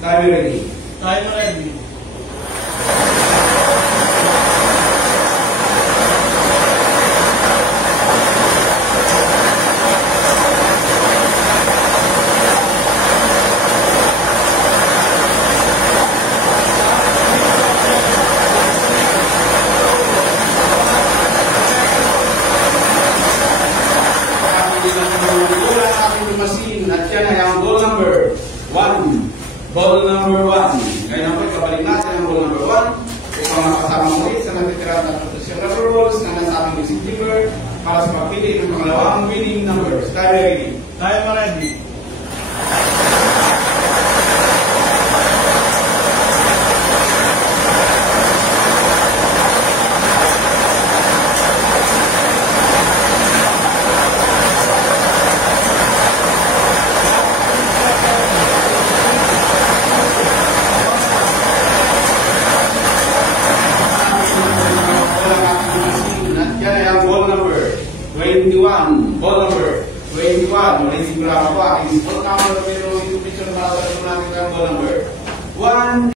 Time ready. Time ready. At yan ay ang goal number 1. Goal number 1. Ngayon po, kabalik natin ang goal number 1. Upang makasama mo rin sa natitira na position number rolls na nasa ating music keeper para sa pagpili ng pangalawang winning numbers. Time ready. Time ready. Goal number 21. Goal number 21. Muli sigurado ako aking small counter pero ito picture para sa natin ang goal number 1.